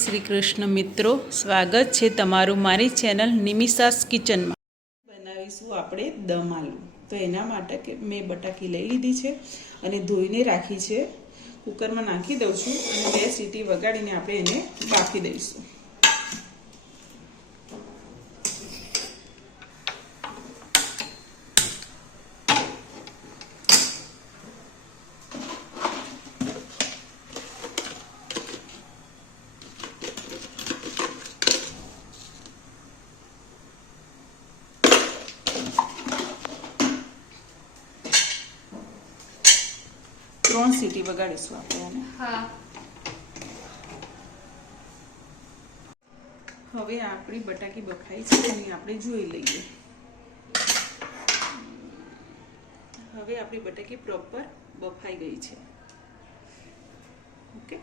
શ્રી કૃષ્ણ મિત્રો, સ્વાગત છે તમારું મારી ચેનલ નિમિષાસ કિચનમાં। બનાવીશું આપણે દમ આલુ। તો એના માટે કે મેં બટાકી લઈ લીધી છે અને ધોઈને રાખી છે। કુકરમાં નાખી દઉં છું અને 2 સીટી વગાડીને આપણે એને બાફી દઈશું। ત્રણ સીટી વગાડીશું આપણે એને। હવે આપણી બટાકી બફાઈ છે અને આપણે જોઈ લઈએ। હવે આપણી બટાકી પ્રોપર બફાઈ ગઈ છે। ઓકે,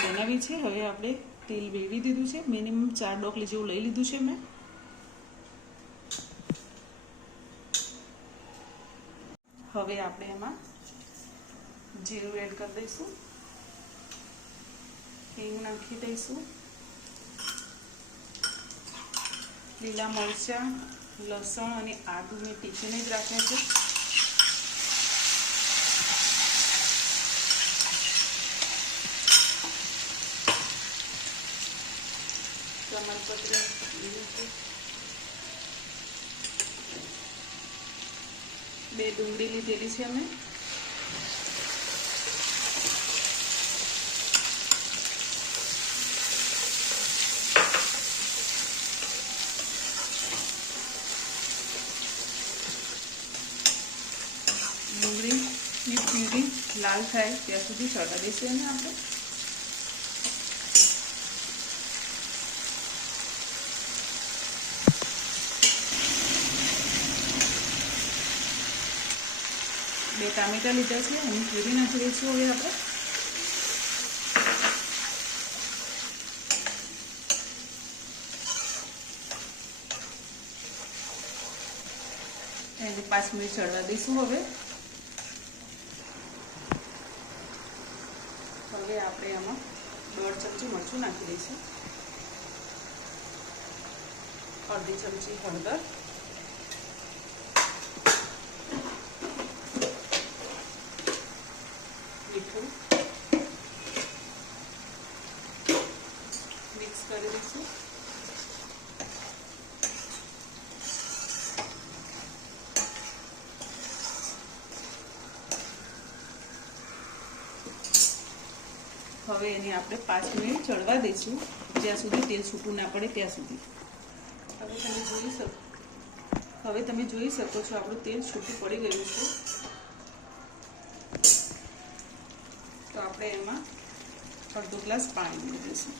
બનાવી છે। હવે આપણે તેલ વેડી દીધું છે। મિનિમમ 4 ડોકલી જેવું લઈ લીધું છે મેં। હવે આપણે એમાં જીરું એડ કરી દઈશું, હિંગ નાખી દઈશું, લીલા મરચાં, લસણ અને આદુ મેં ટીચીને જ રાખ્યા છે। ટમાટર, 2 ડુંગળી લીધેલી છે અમે। ડુંગળીની પ્યુરી લાલ થાય ત્યાં સુધી ચડવા દઈશું એને આપણે। બે ટામેટા લીધા છે, એની પ્યુરી નાખી દઈશું હવે આપણે। એને 5 મિનિટ ચડવા દઈશું હવે। હવે આપણે આમાં 1.5 ચમચી મરચું નાખી દઈશું, અડધી ચમચી હળદર, મીઠું મિક્સ કરી દઈશું। હવે એને આપણે 5 મિનિટ ચડવા દઈશું, જ્યાં સુધી તેલ છૂટું ના પડે ત્યાં સુધી। હવે તમે જોઈ શકો છો આપણું તેલ છૂટું પડી ગયું છે। તો આપણે એમાં અડધો ગ્લાસ પાણી ઉમેરી દઈશું।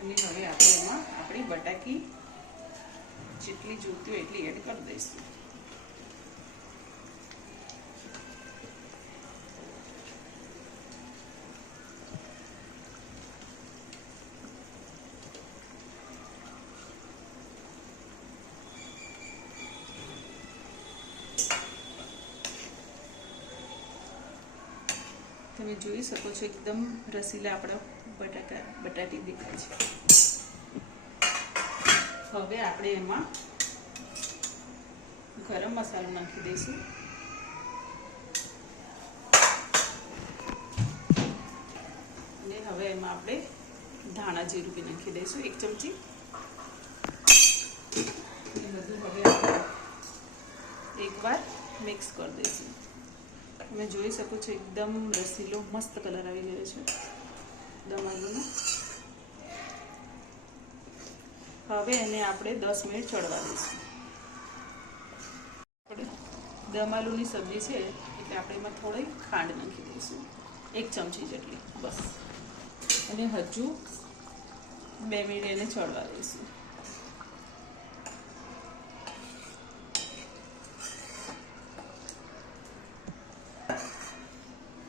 અને હવે આપણે એમાં આપણી બટાકી જેટલી જોઈતી હોય એટલી એડ કરી દઈશું। તમે જોઈ શકો છો એકદમ રસીલા આપણા બટાટી દેખાય છે। હવે આપણે એમાં ગરમ મસાલો નાખી દઈશું, અને હવે એમાં આપણે ધાણા જીરું બી નાખી દઈશું 1 ચમચી। એ બધું હવે આપણે એકવાર મિક્સ કરી દઈશું। તમે જોઈ શકો છો એકદમ રસીલો મસ્ત કલર આવી ગયો છે દમ આલુનો। હવે એને આપણે 10 મિનિટ ચડવા દઈશું। દમ આલુની સબ્જી છે એ એટલે આપણે એમાં થોડી ખાંડ નાખી દઈશું, 1 ચમચી જેટલી બસ. અને હજુ 2 મિનિટ એને ચડવા દઈશું.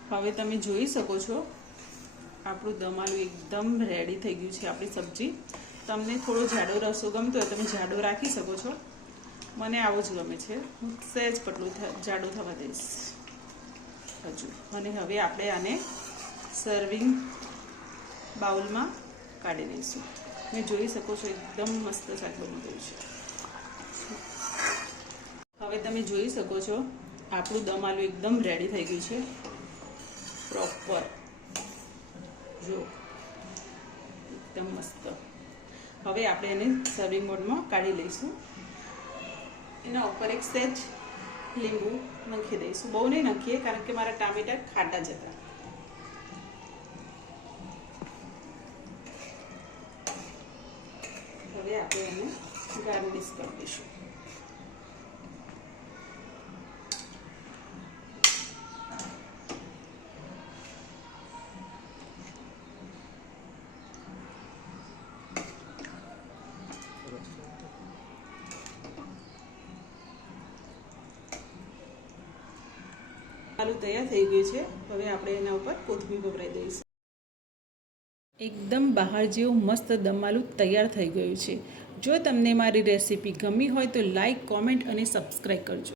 હવે તમે જોઈ શકો છો આપણું દમાલું એકદમ રેડી થઈ ગયું છે. આપણી સબ્જી, તમને થોડો જાડો રસો ગમતો હોય તમે જાડો રાખી શકો છો. મને આવો જ ગમે છે, હું સહેજ પતલું જાડો થવા દઈશ હજુ. અને હવે આપણે આને સર્વિંગ બાઉલમાં કાઢી દઈશું. તમે જોઈ શકો છો એકદમ મસ્ત શાક બની ગયું છે. હવે તમે જોઈ શકો છો આપણું દમાલું એકદમ રેડી થઈ ગયું છે પ્રોપર. જો એકદમ મસ્ત. હવે આપણે એને સર્વિંગ મોડમાં કાઢી લઈશું. એના ઉપર એક સહેજ લીંબુ નાખી દઈશું. બહુ નહીં નાખીએ કારણ કે મારા ટામેટા ખાટા જ હતા. હવે આપણે એને ગાર્નિશ કરી દઈશું. આલુ તૈયાર થઈ ગયું છે. હવે આપણે એના ઉપર કોથમીર ભભરાઈ દઈશું. એકદમ બહાર જેવું મસ્ત દમાલું તૈયાર થઈ ગયું છે. જો તમને મારી રેસીપી ગમી હોય તો લાઈક, કોમેન્ટ અને સબસ્ક્રાઈબ કરજો.